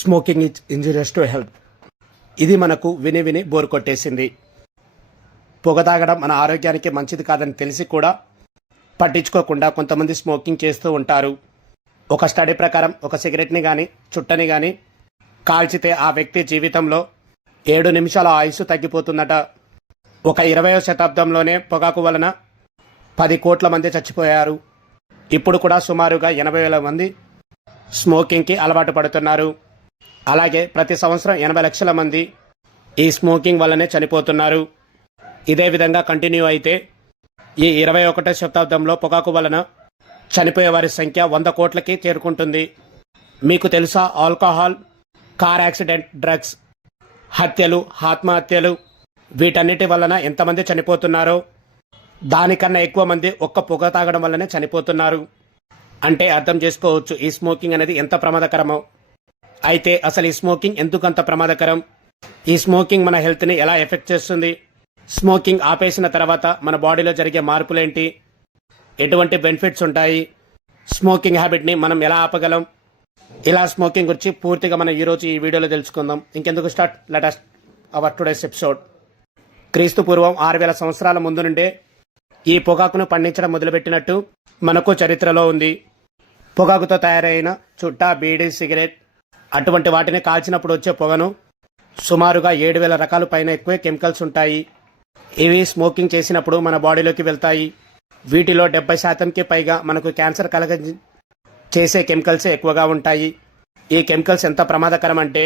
Smoking is injurious to health. ఇది మనకు విని విని బోర్ కొట్టేసింది. పొగ తాగడం మన ఆరోగ్యానికి మంచిది కాదని తెలిసి కూడా పట్టించుకోకుండా కొంతమంది స్మోకింగ్ చేస్తూ ఉంటారు. ఒక స్టడీ ప్రకారం ఒక సిగరెట్ని కానీ చుట్టని కానీ కాల్చితే ఆ వ్యక్తి జీవితంలో 7 నిమిషాల ఆయుస్సు తగ్గిపోతుందట. ఒక 20వ శతాబ్దంలోనే పొగాకు వలన 10 కోట్ల మంది చచ్చిపోయారు. ఇప్పుడు కూడా సుమారుగా 80,000 మంది స్మోకింగ్కి అలవాటు పడుతున్నారు. అలాగే ప్రతి సంవత్సరం 80 లక్షల మంది ఈ స్మోకింగ్ వల్లనే చనిపోతున్నారు. ఇదే విధంగా కంటిన్యూ అయితే ఈ 21వ శతాబ్దంలో పొగాకు వలన చనిపోయే వారి సంఖ్య 100 కోట్లకి చేరుకుంటుంది. మీకు తెలుసా, ఆల్కహాల్, కార్ యాక్సిడెంట్, డ్రగ్స్, హత్యలు, ఆత్మహత్యలు వీటన్నిటి వలన ఎంతమంది చనిపోతున్నారో దానికన్నా ఎక్కువ మంది ఒక్క పొగ తాగడం వల్లనే చనిపోతున్నారు. అంటే అర్థం చేసుకోవచ్చు ఈ స్మోకింగ్ అనేది ఎంత ప్రమాదకరమో. అయితే అసలు ఈ స్మోకింగ్ ఎందుకు అంత ప్రమాదకరం? ఈ స్మోకింగ్ మన హెల్త్ని ఎలా ఎఫెక్ట్ చేస్తుంది? స్మోకింగ్ ఆపేసిన తర్వాత మన బాడీలో జరిగే మార్పులేంటి? ఎటువంటి బెనిఫిట్స్ ఉంటాయి? స్మోకింగ్ హ్యాబిట్ని మనం ఎలా ఆపగలం? ఇలా స్మోకింగ్ గురించి పూర్తిగా మనం ఈరోజు ఈ వీడియోలో తెలుసుకుందాం. ఇంకెందుకు start, let us hour today's episode. క్రీస్తు పూర్వం 6,000 సంవత్సరాల ముందు నుండే ఈ పొగాకును పండించడం మొదలుపెట్టినట్టు మనకు చరిత్రలో ఉంది. పొగాకుతో తయారైన చుట్ట, బీడీ, సిగరెట్ అటువంటి వాటిని కాల్చినప్పుడు వచ్చే పొగను సుమారుగా 7,000 రకాల పైన ఎక్కువ కెమికల్స్ ఉంటాయి. ఇవి స్మోకింగ్ చేసినప్పుడు మన బాడీలోకి వెళ్తాయి. వీటిలో 70%కి పైగా మనకు క్యాన్సర్ చేసే కెమికల్సే ఎక్కువగా ఉంటాయి. ఈ కెమికల్స్ ఎంత ప్రమాదకరం అంటే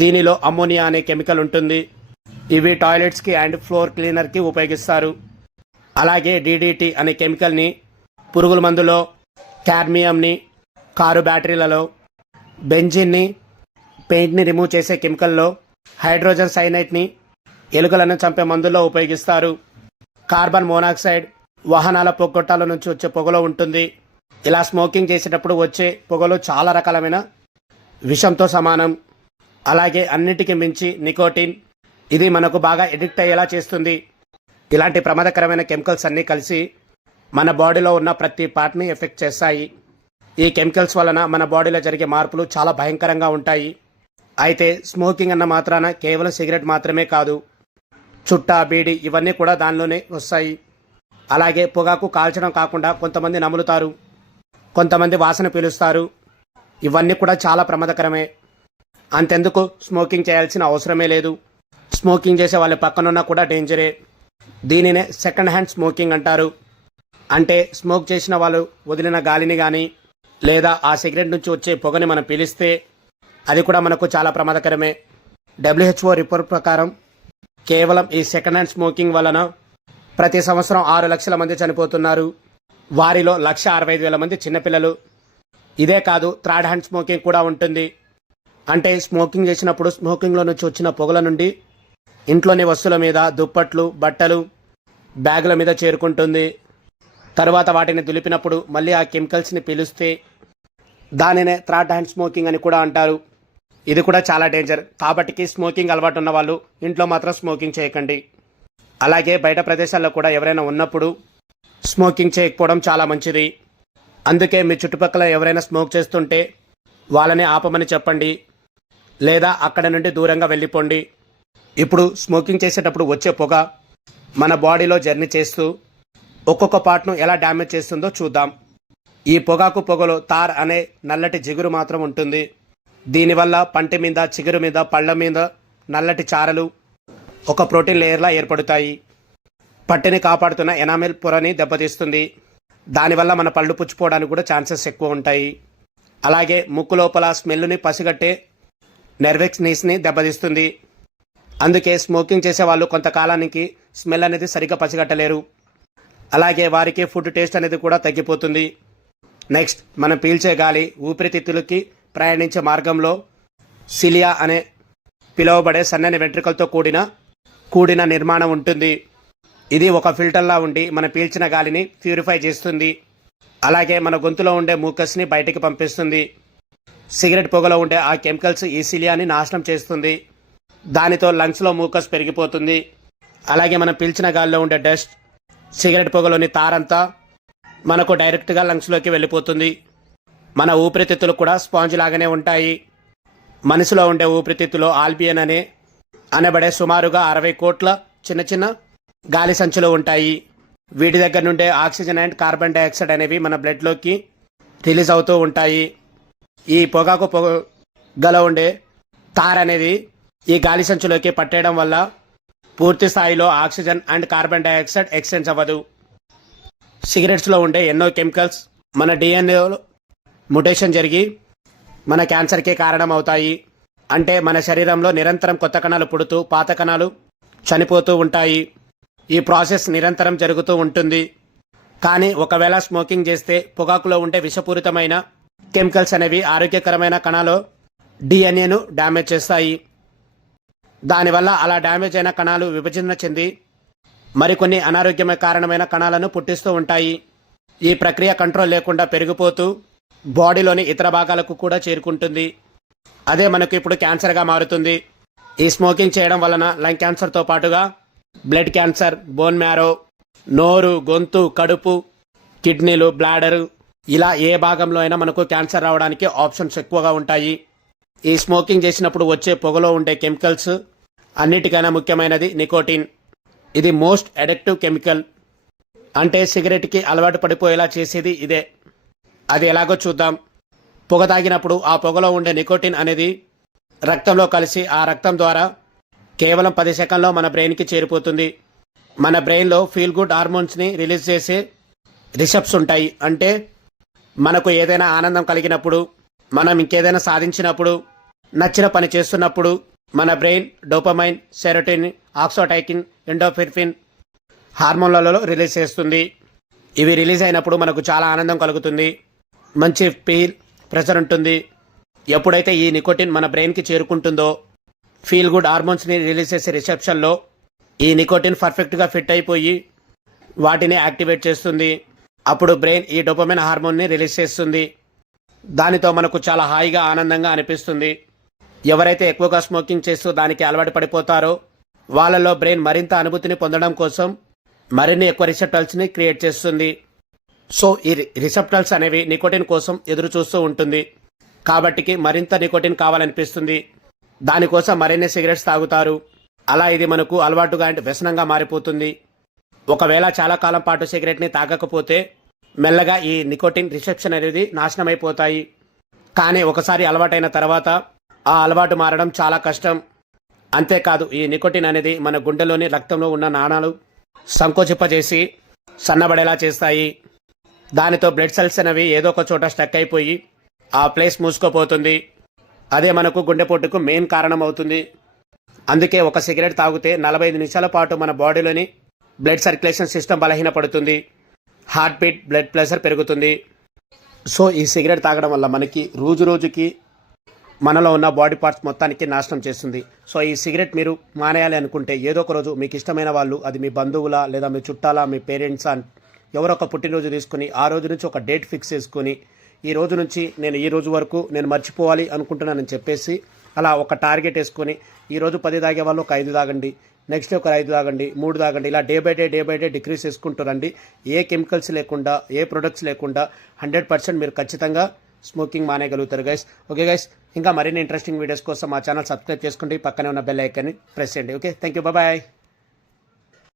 దీనిలో అమ్మోనియా అనే కెమికల్ ఉంటుంది. ఇవి టాయిలెట్స్కి అండ్ ఫ్లోర్ క్లీనర్కి ఉపయోగిస్తారు. అలాగే DDT అనే కెమికల్ని పురుగుల మందులో, క్యాడ్మియంని కారు బ్యాటరీలలో, బెంజిన్ని పెయింట్ని రిమూవ్ చేసే కెమికల్లో, హైడ్రోజన్ సైనైట్ని ఎలుకలను చంపే మందుల్లో ఉపయోగిస్తారు. కార్బన్ మోనాక్సైడ్ వాహనాల పొగొట్టాల నుంచి వచ్చే పొగలో ఉంటుంది. ఇలా స్మోకింగ్ చేసేటప్పుడు వచ్చే పొగలు చాలా రకాలమైన విషంతో సమానం. అలాగే అన్నిటికీ మించి నికోటిన్, ఇది మనకు బాగా ఎడిక్ట్ అయ్యేలా చేస్తుంది. ఇలాంటి ప్రమాదకరమైన కెమికల్స్ అన్నీ కలిసి మన బాడీలో ఉన్న ప్రతి పార్ట్ని ఎఫెక్ట్ చేస్తాయి. ఈ కెమికల్స్ వలన మన బాడీలో జరిగే మార్పులు చాలా భయంకరంగా ఉంటాయి. అయితే స్మోకింగ్ అన్న మాత్రాన కేవలం సిగరెట్ మాత్రమే కాదు, చుట్ట, బీడి ఇవన్నీ కూడా దానిలోనే వస్తాయి. అలాగే పొగాకు కాల్చడం కాకుండా కొంతమంది నములుతారు, కొంతమంది వాసన పీలుస్తారు. ఇవన్నీ కూడా చాలా ప్రమాదకరమే. అంతెందుకు స్మోకింగ్ చేయాల్సిన అవసరమే లేదు. స్మోకింగ్ చేసే వాళ్ళ పక్కనున్నా కూడా డేంజరే. దీనినే సెకండ్ హ్యాండ్ స్మోకింగ్ అంటారు. అంటే స్మోక్ చేసిన వాళ్ళు వదిలిన గాలిని కానీ లేదా ఆ సిగరెట్ నుంచి వచ్చే పొగని మనం పీలిస్తే అది కూడా మనకు చాలా ప్రమాదకరమే. WHO రిపోర్ట్ ప్రకారం కేవలం ఈ సెకండ్ హ్యాండ్ స్మోకింగ్ వలన ప్రతి సంవత్సరం 6 లక్షల మంది చనిపోతున్నారు. వారిలో 1,65,000 మంది చిన్నపిల్లలు. ఇదే కాదు, థర్డ్ హ్యాండ్ స్మోకింగ్ కూడా ఉంటుంది. అంటే స్మోకింగ్ చేసినప్పుడు స్మోకింగ్లో నుంచి వచ్చిన పొగల నుండి ఇంట్లోని వస్తువుల మీద, దుప్పట్లు, బట్టలు, బ్యాగుల మీద చేరుకుంటుంది. తర్వాత వాటిని దులిపినప్పుడు మళ్ళీ ఆ కెమికల్స్ని పీలుస్తే దానినే థర్డ్ హ్యాండ్ స్మోకింగ్ అని కూడా అంటారు. ఇది కూడా చాలా డేంజర్. కాబట్టి స్మోకింగ్ అలవాటు ఉన్న వాళ్ళు ఇంట్లో మాత్రం స్మోకింగ్ చేయకండి. అలాగే బయట ప్రదేశాల్లో కూడా ఎవరైనా ఉన్నప్పుడు స్మోకింగ్ చేయకపోవడం చాలా మంచిది. అందుకే మీ చుట్టుపక్కల ఎవరైనా స్మోక్ చేస్తుంటే వాళ్ళని ఆపమని చెప్పండి, లేదా అక్కడ నుండి దూరంగా వెళ్ళిపోండి. ఇప్పుడు స్మోకింగ్ చేసేటప్పుడు వచ్చే పొగ మన బాడీలో జర్నీ చేస్తూ ఒక్కొక్క పార్ట్ను ఎలా డ్యామేజ్ చేస్తుందో చూద్దాం. ఈ పొగాకు పొగలో తార్ అనే నల్లటి జిగురు మాత్రం ఉంటుంది. దీనివల్ల పంటి మీద, చిగురు మీద, పళ్ళ మీద నల్లటి చారలు ఒక ప్రోటీన్ లేయర్లా ఏర్పడతాయి. పట్టిని కాపాడుతున్న ఎనామిల్ పొరని దెబ్బతీస్తుంది. దానివల్ల మన పళ్ళు పుచ్చిపోవడానికి కూడా ఛాన్సెస్ ఎక్కువ ఉంటాయి. అలాగే ముక్కు లోపల స్మెల్ని పసిగట్టే నెర్వెక్స్నీస్ని దెబ్బతీస్తుంది. అందుకే స్మోకింగ్ చేసే వాళ్ళు కొంతకాలానికి స్మెల్ అనేది సరిగ్గా పసిగట్టలేరు. అలాగే వారికి ఫుడ్ టేస్ట్ అనేది కూడా తగ్గిపోతుంది. నెక్స్ట్, మనం పీల్చే గాలి ఊపిరితిత్తులకి ప్రయాణించే మార్గంలో సిలియా అనే పిలువబడే సన్నని వెంట్రుకలతో కూడిన నిర్మాణం ఉంటుంది. ఇది ఒక ఫిల్టర్లా ఉండి మన పీల్చిన గాలిని ప్యూరిఫై చేస్తుంది. అలాగే మన గొంతులో ఉండే మూకస్ని బయటికి పంపిస్తుంది. సిగరెట్ పొగలో ఉండే ఆ కెమికల్స్ ఈ సిలియాని నాశనం చేస్తుంది. దానితో లంగ్స్లో మూకస్ పెరిగిపోతుంది. అలాగే మనం పీల్చిన గాలిలో ఉండే డస్ట్, సిగరెట్ పొగలోని తారంతా మనకు డైరెక్ట్గా లంగ్స్లోకి వెళ్ళిపోతుంది. మన ఊపిరితిత్తులు కూడా స్పాంజ్ లాగానే ఉంటాయి. మనసులో ఉండే ఊపిరితిత్తులో ఆల్బియన్ అనబడే సుమారుగా 60 కోట్ల చిన్న చిన్న గాలి సంచులు ఉంటాయి. వీటి దగ్గర నుండే ఆక్సిజన్ అండ్ కార్బన్ డైఆక్సైడ్ అనేవి మన బ్లడ్లోకి రిలీజ్ అవుతూ ఉంటాయి. ఈ పొగాకు పొగలో ఉండే తార్ అనేది ఈ గాలి సంచులోకి పట్టేయడం వల్ల పూర్తి స్థాయిలో oxygen and carbon dioxide exchange అవ్వదు. సిగరెట్స్లో ఉండే ఎన్నో కెమికల్స్ మన డిఎన్ఏలో మ్యుటేషన్ జరిగి మన క్యాన్సర్కి కారణం అవుతాయి. అంటే మన శరీరంలో నిరంతరం కొత్త కణాలు పుడుతూ పాత కణాలు చనిపోతూ ఉంటాయి. ఈ ప్రాసెస్ నిరంతరం జరుగుతూ ఉంటుంది. కానీ ఒకవేళ స్మోకింగ్ చేస్తే పొగాకులో ఉండే విషపూరితమైన కెమికల్స్ అనేవి ఆరోగ్యకరమైన కణాలు డిఎన్ఏను డ్యామేజ్ చేస్తాయి. దానివల్ల అలా డ్యామేజ్ అయిన కణాలు విభజన చెంది మరికొన్ని అనారోగ్యమైన కారణమైన కణాలను పుట్టిస్తూ ఉంటాయి. ఈ ప్రక్రియ కంట్రోల్ లేకుండా పెరిగిపోతూ బాడీలోని ఇతర భాగాలకు కూడా చేరుకుంటుంది. అదే మనకు ఇప్పుడు క్యాన్సర్గా మారుతుంది. ఈ స్మోకింగ్ చేయడం వలన లంగ్ క్యాన్సర్తో పాటుగా బ్లడ్ క్యాన్సర్, బోన్ మ్యారో, నోరు, గొంతు, కడుపు, కిడ్నీలు, బ్లాడరు ఇలా ఏ భాగంలో అయినా మనకు క్యాన్సర్ రావడానికి ఆప్షన్స్ ఎక్కువగా ఉంటాయి. ఈ స్మోకింగ్ చేసినప్పుడు వచ్చే పొగలో ఉండే కెమికల్స్ అన్నిటికైనా ముఖ్యమైనది నికోటిన్. ఇది మోస్ట్ అడిక్టివ్ కెమికల్. అంటే సిగరెట్కి అలవాటు పడిపోయేలా చేసేది ఇదే. అది ఎలాగో చూద్దాం. పొగ తాగినప్పుడు ఆ పొగలో ఉండే నికోటిన్ అనేది రక్తంలో కలిసి ఆ రక్తం ద్వారా కేవలం 10 సెకండ్లో మన బ్రెయిన్కి చేరిపోతుంది. మన బ్రెయిన్లో ఫీల్ గుడ్ హార్మోన్స్ని రిలీజ్ చేసే రిసెప్ట్స్ ఉంటాయి. అంటే మనకు ఏదైనా ఆనందం కలిగినప్పుడు, మనం ఇంకేదైనా సాధించినప్పుడు, నచ్చిన పని చేస్తున్నప్పుడు మన బ్రెయిన్ డోపమైన్, సెరోటోనిన్, ఆక్సోటైకిన్, ఎండోఫిర్ఫిన్ హార్మోన్లలో రిలీజ్ చేస్తుంది. ఇవి రిలీజ్ అయినప్పుడు మనకు చాలా ఆనందం కలుగుతుంది. మంచి ప్రెషర్ ఉంటుంది. ఎప్పుడైతే ఈ నికోటిన్ మన బ్రెయిన్కి చేరుకుంటుందో ఫీల్ గుడ్ హార్మోన్స్ని రిలీజ్ చేసే రిసెప్షన్లో ఈ నికోటిన్ పర్ఫెక్ట్గా ఫిట్ అయిపోయి వాటిని యాక్టివేట్ చేస్తుంది. అప్పుడు బ్రెయిన్ ఈ డోపమైన్ హార్మోన్ని రిలీజ్ చేస్తుంది. దానితో మనకు చాలా హాయిగా ఆనందంగా అనిపిస్తుంది. ఎవరైతే ఎక్కువగా స్మోకింగ్ చేస్తూ దానికి అలవాటు పడిపోతారో వాళ్ళలో బ్రెయిన్ మరింత అనుభూతిని పొందడం కోసం మరిన్ని ఎక్కువ రిసెప్టర్స్ని క్రియేట్ చేస్తుంది. సో ఈ రిసెప్టర్స్ అనేవి నికోటిన్ కోసం ఎదురు చూస్తూ ఉంటుంది. కాబట్టికి మరింత నికోటిన్ కావాలనిపిస్తుంది. దానికోసం మరిన్ని సిగరెట్స్ తాగుతారు. అలా ఇది మనకు అలవాటుగా అంటే వ్యసనంగా మారిపోతుంది. ఒకవేళ చాలా కాలం పాటు సిగరెట్ని తాగకపోతే మెల్లగా ఈ నికోటిన్ రిసెప్షన్ అనేది నాశనం అయిపోతాయి. కానీ ఒకసారి అలవాటైన తర్వాత ఆ అలవాటు మారడం చాలా కష్టం. అంతేకాదు ఈ నికోటిన్ అనేది మన గుండెలోని రక్తంలో ఉన్న నాణాలు సంకోచింపజేసి సన్నబడేలా చేస్తాయి. దానితో బ్లడ్ సెల్స్ అనేవి ఏదో ఒక చోట స్టక్ అయిపోయి ఆ ప్లేస్ మూసుకుపోతుంది. అదే మనకు గుండెపోటుకు మెయిన్ కారణం అవుతుంది. అందుకే ఒక సిగరెట్ తాగితే 45 నిమిషాల పాటు మన బాడీలోని బ్లడ్ సర్క్యులేషన్ సిస్టమ్ బలహీనపడుతుంది. హార్ట్ బీట్, బ్లడ్ ప్రెషర్ పెరుగుతుంది. సో ఈ సిగరెట్ తాగడం వల్ల మనకి రోజు రోజుకి మనలో ఉన్న బాడీ పార్ట్స్ మొత్తానికి నాశనం చేస్తుంది. సో ఈ సిగరెట్ మీరు మానేయాలి అనుకుంటే ఏదో ఒక రోజు మీకు ఇష్టమైన వాళ్ళు, అది మీ బంధువులా లేదా మీ చుట్టాలా, మీ పేరెంట్సా, ఎవరో ఒక పుట్టినరోజు తీసుకుని ఆ రోజు నుంచి ఒక డేట్ ఫిక్స్ చేసుకుని ఈ రోజు నుంచి నేను ఈ రోజు వరకు నేను మర్చిపోవాలి అనుకుంటున్నానని చెప్పేసి అలా ఒక టార్గెట్ వేసుకొని ఈరోజు 10 తాగే వాళ్ళు ఒక 5 తాగండి, నెక్స్ట్ డే ఒక 5 తాగండి, 3 తాగండి, ఇలా డే బై డే డిక్రీస్ చేసుకుంటూ రండి. ఏ కెమికల్స్ లేకుండా, ఏ ప్రొడక్ట్స్ లేకుండా 100% మీరు ఖచ్చితంగా స్మోకింగ్ మానేయగలుగుతారు గైస్. ఓకే గైస్, ఇంకా మరిన్ని ఇంట్రెస్టింగ్ వీడియోస్ కోసం మా ఛానల్ సబ్స్క్రైబ్ చేసుకోండి. పక్కనే ఉన్న బెల్ ఐకాన్ని ప్రెస్ చేయండి. Okay, thank you, bye.